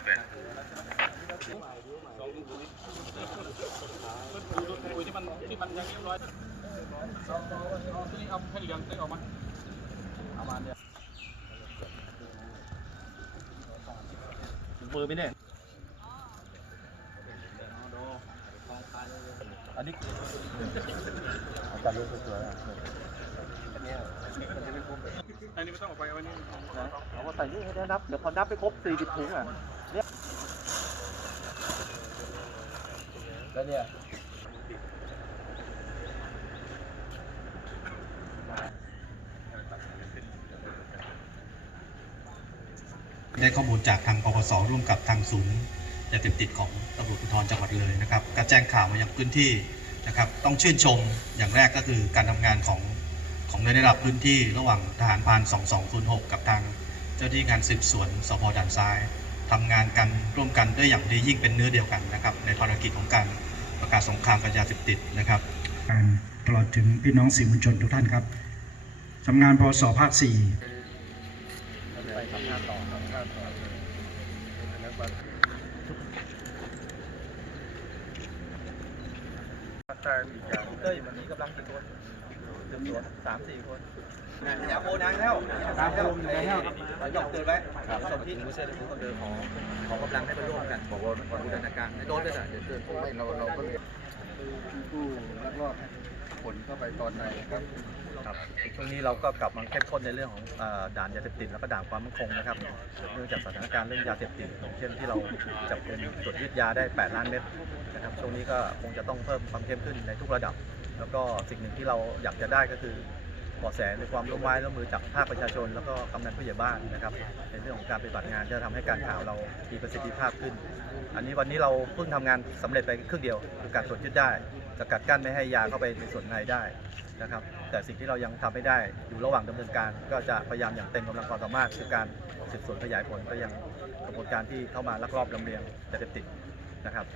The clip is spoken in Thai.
ถุงเพื่อองปเนี้ยมือไม่แน่อันนี้อาจารย์รู้สวยๆอันนี้อันนี้ไม่ต้องออกไปวันนี้เอาว่าใส่นี่ให้ได้นับ เดี๋ยวพอนับไปครบสี่สิบถุงอะ แล้วเนี่ยได้ข้อมูลจากทางปปสร่วมกับทางศูนย์ยาเสพติดของตำรวจภูธรจังหวัดเลยนะครับก็แจ้งข่าวมายังพื้นที่นะครับ ต้องชื่นชมอย่างแรกก็คือการทำงานของของในระดับพื้นที่ระหว่างทหารพาน 2206 กับทางเจ้าหน้าที่งานสืบสวนสพด่านซ้าย ทำงานกันร่วมกันด้วยอย่างดียิ่งเป็นเนื้อเดียวกันนะครับ ในภารกิจของการประกาศสงครามกับยาเสพติดนะครับการตลอดถึงพี่น้องสื่อมวลชนทุกท่านครับสำนักงานปสภาค4ไปทำงานต่อทำงานต่อแล้วก็ภาคใต้อีกอย่างเต้ยวันนี้กำลังกี่คน จำนวนสามสี่คนยาโคนางแล้วตามแล้วเราหยอกเตือนไว้สมที่ผู้เชี่ยวชาญคนเดิมของของกำลังให้ไปร่วมกัน บอกว่าบูรณาการให้โดนด้วยนะเดี๋ยวเตือนพวกไม่เราเราก็เลยผู้ลักลอบ ผลเข้าไปตอนในครับครับช่วงนี้เราก็กลับมาเข้มข้นในเรื่องของอด่านยาเสพติดแล้วก็ด่านความมั่นคงนะครับเนื่องจากสถานการณ์เรื่องยาเสพติดเช่นที่เราจับกลุ่มตรวจยึดยาได้ 8 ล้านเม็ดนะครับช่วงนี้ก็คงจะต้องเพิ่มความเข้มขึ้นในทุกระดับ แล้วก็สิ่งหนึ่งที่เราอยากจะได้ก็คือ บาะแสในความร่วมไม้ร่วมมือจากภาคประชาชน แล้วก็กำนันผู้ใหญ่บ้านนะครับ ในเรื่องของการปฏิบัติงานจะทำให้การข่าวเรามีประสิทธิภาพขึ้น อันนี้วันนี้เราเพิ่งทำงานสำเร็จไปครึ่งเดียวคือการตรวจยึดได้สกัดกั้นไม่ให้ยาเข้าไปในส่วนในได้นะครับแต่สิ่งที่เรายังทำไม่ได้อยู่ระหว่างดำเนินการ ก็จะพยายามอย่างเต็มกำลังความสามารถคือการสืบสวนขยายผลไปยังกระบวนการที่เข้ามาลักลอบลำเลียงยาเสพติดนะครับ